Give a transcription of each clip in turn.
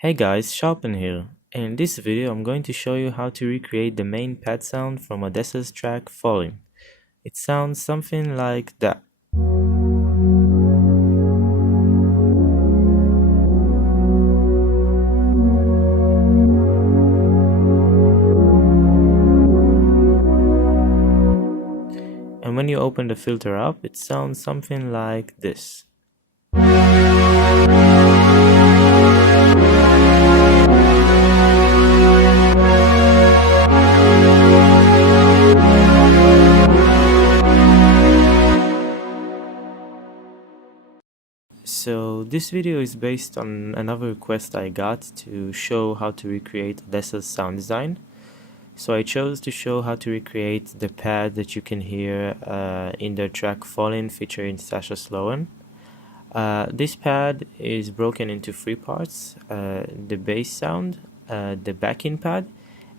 Hey guys, Sharpend here. In this video I'm going to show you how to recreate the main pad sound from Odesza's track Falling. It sounds something like that. And when you open the filter up, it sounds something like this. So this video is based on another request I got to show how to recreate Odesza's sound design. So I chose to show how to recreate the pad that you can hear in their track Falling featuring Sasha Sloan. This pad is broken into three parts: the bass sound, the backing pad,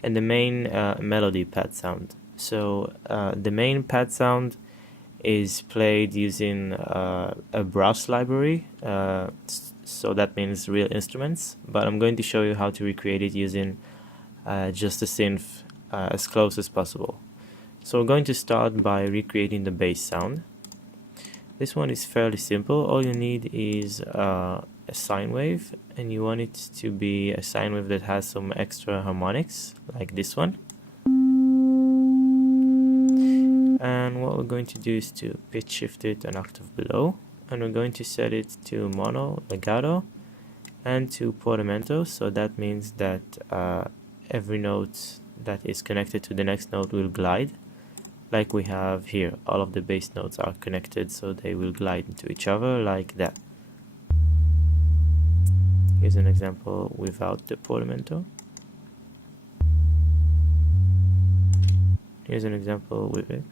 and the main melody pad sound. So the main pad sound is played using a brass library, so that means real instruments, but I'm going to show you how to recreate it using just a synth as close as possible. So we're going to start by recreating the bass sound. This one is fairly simple. All you need is a sine wave, and you want it to be a sine wave that has some extra harmonics, like this one. And what we're going to do is to pitch shift it an octave below, and we're going to set it to mono, legato, and to portamento. So that means that every note that is connected to the next note will glide, like we have here. All of the bass notes are connected, so they will glide into each other like that. Here's an example without the portamento. Here's an example with it.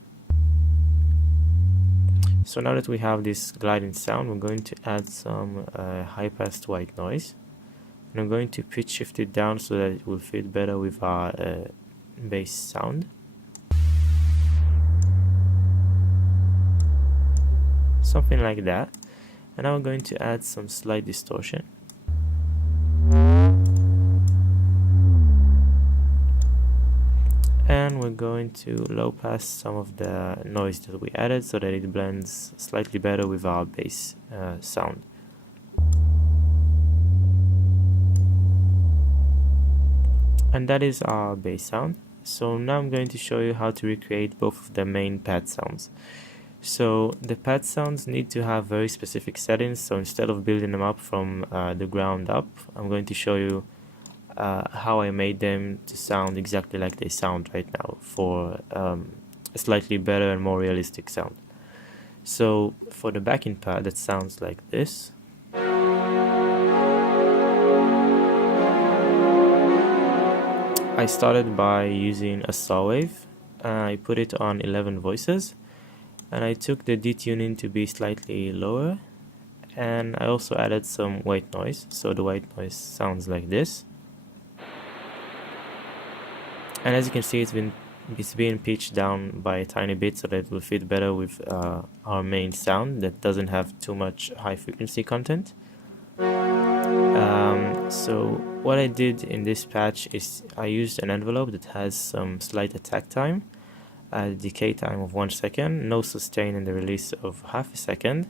So now that we have this gliding sound, we're going to add some high-passed white noise. And I'm going to pitch shift it down so that it will fit better with our bass sound. Something like that. And now we're going to add some slight distortion. And we're going to low pass some of the noise that we added so that it blends slightly better with our bass sound. And that is our bass sound. So now I'm going to show you how to recreate both of the main pad sounds. So the pad sounds need to have very specific settings, so instead of building them up from the ground up, I'm going to show you how I made them to sound exactly like they sound right now for a slightly better and more realistic sound. So for the backing pad, that sounds like this. I started by using a saw wave. I put it on 11 voices, and I took the detuning to be slightly lower, and I also added some white noise, so the white noise sounds like this. And as you can see, it's being pitched down by a tiny bit so that it will fit better with our main sound that doesn't have too much high frequency content. So what I did in this patch is I used an envelope that has some slight attack time, a decay time of 1 second, no sustain and the release of half a second,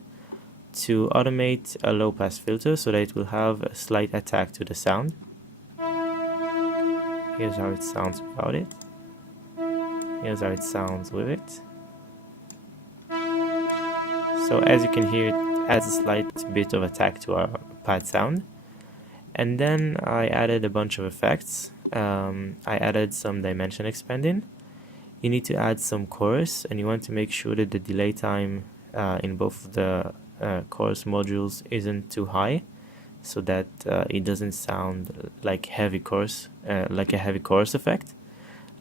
to automate a low pass filter so that it will have a slight attack to the sound. Here's how it sounds without it. Here's how it sounds with it. So as you can hear, it adds a slight bit of attack to our pad sound. And then I added a bunch of effects. I added some dimension expanding. You need to add some chorus, and you want to make sure that the delay time in both of the chorus modules isn't too high, so that it doesn't sound like heavy chorus, like a heavy chorus effect.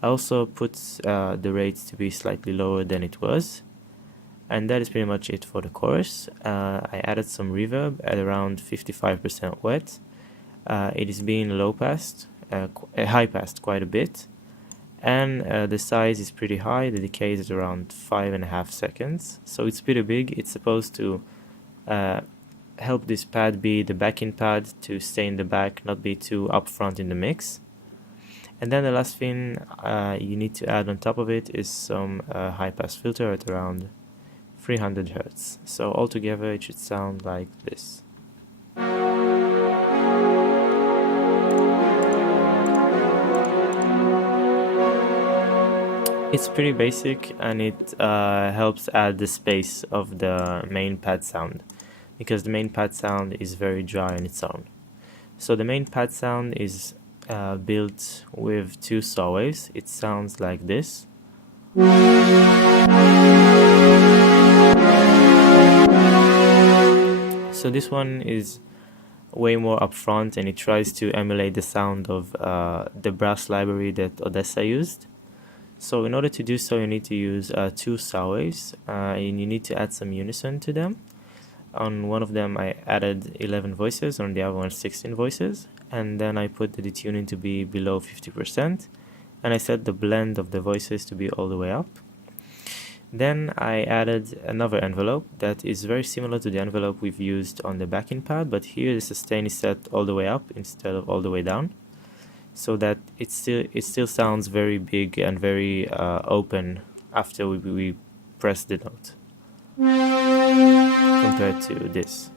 I also put the rate to be slightly lower than it was, and that is pretty much it for the chorus. I added some reverb at around 55% wet. It is being low passed, high passed quite a bit, and the size is pretty high. The decay is around 5.5 seconds, so it's pretty big. It's supposed to help this pad be the backing pad to stay in the back, not be too upfront in the mix. And then the last thing you need to add on top of it is some high pass filter at around 300 Hz. So altogether it should sound like this. It's pretty basic, and it helps add the space of the main pad sound, because the main pad sound is very dry on its own. So the main pad sound is built with two saw waves. It sounds like this. So this one is way more upfront, and it tries to emulate the sound of the brass library that Odesza used. So in order to do so, you need to use two saw waves, and you need to add some unison to them. On one of them I added 11 voices, on the other one 16 voices, and then I put the detuning to be below 50%, and I set the blend of the voices to be all the way up. Then I added another envelope that is very similar to the envelope we've used on the backing pad, but here the sustain is set all the way up instead of all the way down, so that it still sounds very big and very open after we press the note, compared to this.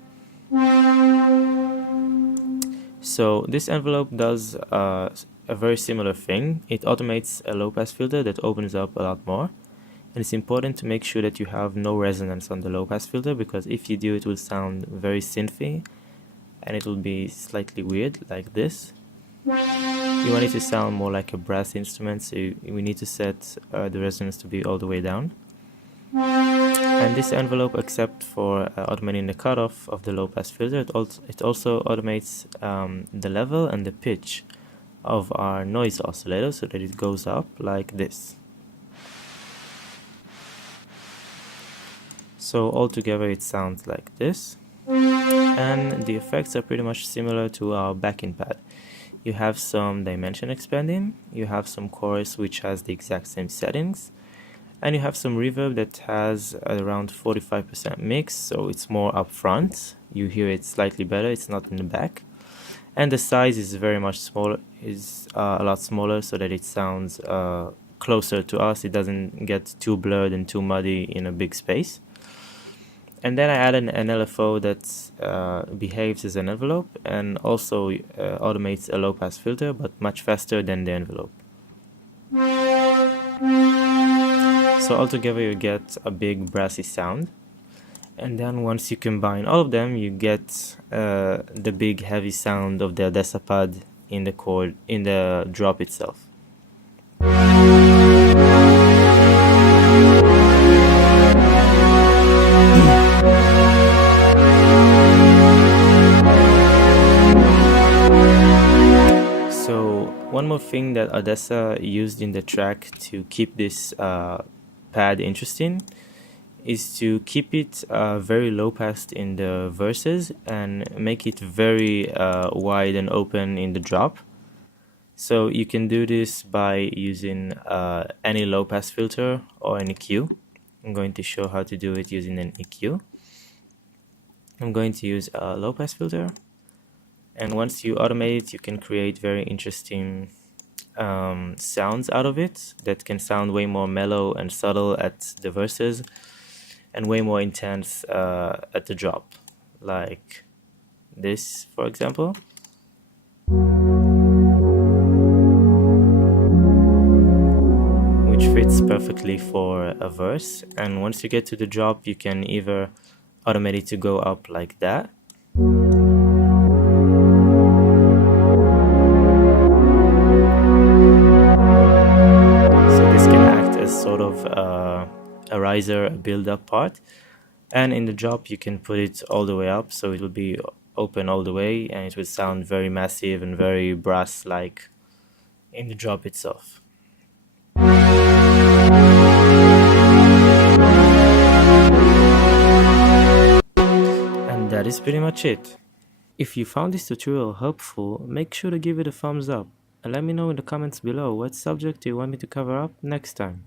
So this envelope does a very similar thing. It automates a low pass filter that opens up a lot more, and it's important to make sure that you have no resonance on the low pass filter, because if you do, it will sound very synthy and it will be slightly weird like this. You want it to sound more like a brass instrument, so we need to set the resonance to be all the way down. And this envelope, except for automating the cutoff of the low pass filter, it also automates the level and the pitch of our noise oscillator, so that it goes up like this. So altogether it sounds like this, and the effects are pretty much similar to our backing pad. You have some dimension expanding, you have some chorus which has the exact same settings, and you have some reverb that has around 45% mix, so it's more upfront. You hear it slightly better, it's not in the back. And the size is very much smaller, a lot smaller, so that it sounds closer to us. It doesn't get too blurred and too muddy in a big space. And then I added an LFO that behaves as an envelope and also automates a low pass filter, but much faster than the envelope. So altogether you get a big brassy sound, and then once you combine all of them, you get the big heavy sound of the Odesza pad in the drop itself. One more thing that Odesza used in the track to keep this pad interesting is to keep it very low passed in the verses and make it very wide and open in the drop. So you can do this by using any low pass filter or an EQ. I'm going to show how to do it using an EQ. I'm going to use a low pass filter. And once you automate it, you can create very interesting sounds out of it that can sound way more mellow and subtle at the verses and way more intense at the drop, like this, for example. Which fits perfectly for a verse. And once you get to the drop, you can either automate it to go up like that, sort of a riser, a build-up part, and in the drop you can put it all the way up, so it will be open all the way and it will sound very massive and very brass-like in the drop itself. And that is pretty much it. If you found this tutorial helpful, make sure to give it a thumbs up and let me know in the comments below what subject you want me to cover up next time.